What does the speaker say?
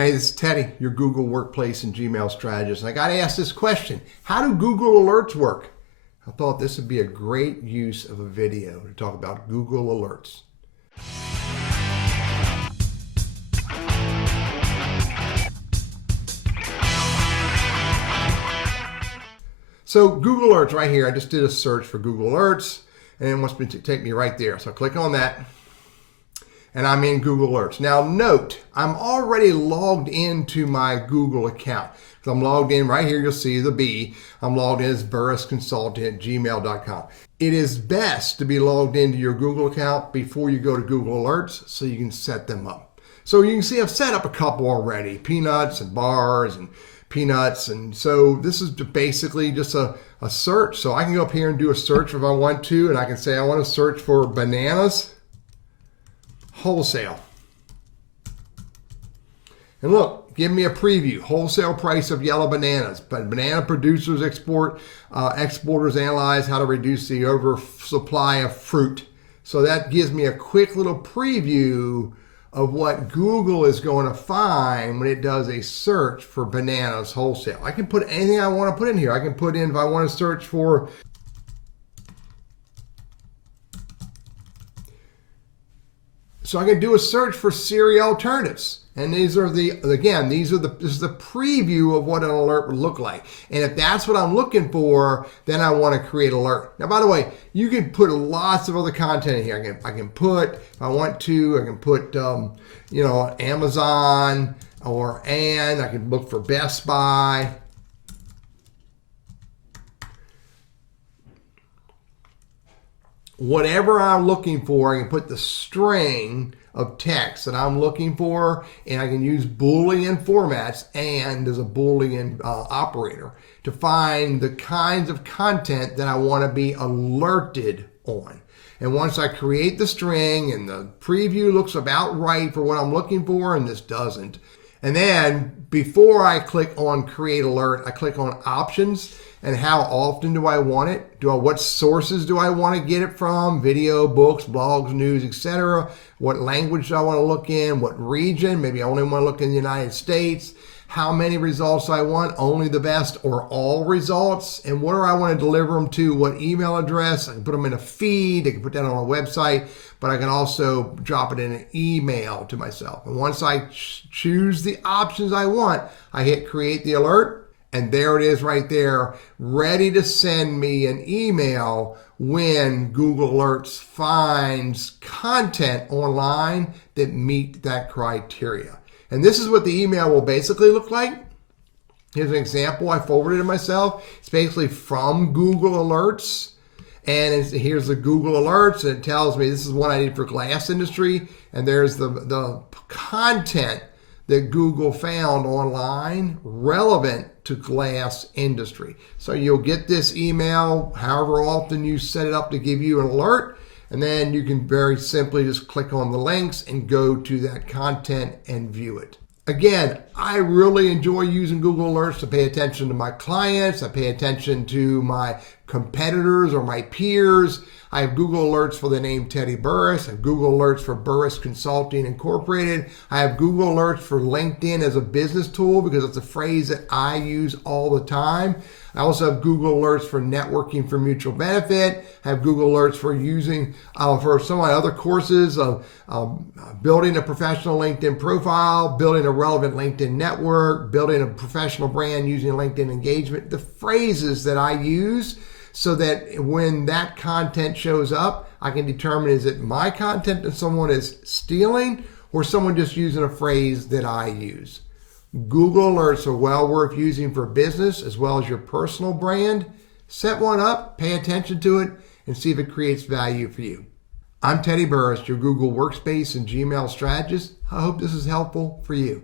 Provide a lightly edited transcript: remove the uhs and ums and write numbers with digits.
Hey, this is Teddy, your Google Workplace and Gmail strategist. And I got to ask this question. How do Google Alerts work? I thought this would be a great use of a video to talk about Google Alerts. So Google Alerts right here, I just did a search for Google Alerts and it wants me to take me right there. So I click on that and I'm in Google Alerts. Now note, I'm already logged into my Google account. So I'm logged in right here, you'll see the B. I'm logged in as burrisconsultant@gmail.com. It is best to be logged into your Google account before you go to Google Alerts so you can set them up. So you can see I've set up a couple already, peanuts and bars and peanuts. And so this is basically just a search. So I can go up here and do a search if I want to, and I can say I want to search for bananas wholesale. And look, give me a preview. Wholesale price of yellow bananas. But banana producers exporters analyze how to reduce the oversupply of fruit. So that gives me a quick little preview of what Google is going to find when it does a search for bananas wholesale. I can put anything I want to put in here. I can put in, if I want to search for so I can do a search for cereal alternatives. And these are this is the preview of what an alert would look like. And if that's what I'm looking for, then I want to create alert. Now, by the way, you can put lots of other content in here. I can put, if I want to, I can put, Amazon I can look for Best Buy. Whatever I'm looking for, I can put the string of text that I'm looking for, and I can use Boolean formats and as a Boolean operator to find the kinds of content that I want to be alerted on. And once I create the string and the preview looks about right for what I'm looking for, and this doesn't, and then before I click on create alert, I click on options. And how often do I want it? What sources do I want to get it from? Video, books, blogs, news, etc. What language do I want to look in? What region? Maybe I only want to look in the United States. How many results I want? Only the best or all results? And where I want to deliver them to? What email address? I can put them in a feed. I can put that on a website, but I can also drop it in an email to myself. And once I choose the options I want, I hit create the alert. And there it is right there, ready to send me an email when Google Alerts finds content online that meet that criteria. And this is what the email will basically look like. Here's an example I forwarded to myself. It's basically from Google Alerts. And here's the Google Alerts, and it tells me this is one I did for glass industry. And there's the content that Google found online relevant to glass industry. So you'll get this email however often you set it up to give you an alert, and then you can very simply just click on the links and go to that content and view it. Again, I really enjoy using Google Alerts to pay attention to my clients. I pay attention to my competitors or my peers. I have Google Alerts for the name Teddy Burris. I have Google Alerts for Burris Consulting Incorporated. I have Google Alerts for LinkedIn as a business tool because it's a phrase that I use all the time. I also have Google Alerts for networking for mutual benefit. I have Google Alerts for using for some of my other courses of building a professional LinkedIn profile, building a relevant LinkedIn network, building a professional brand using LinkedIn engagement. The phrases that I use so that when that content shows up, I can determine is it my content that someone is stealing or someone just using a phrase that I use. Google Alerts are well worth using for business as well as your personal brand. Set one up, pay attention to it, and see if it creates value for you. I'm Teddy Burris, your Google Workspace and Gmail strategist. I hope this is helpful for you.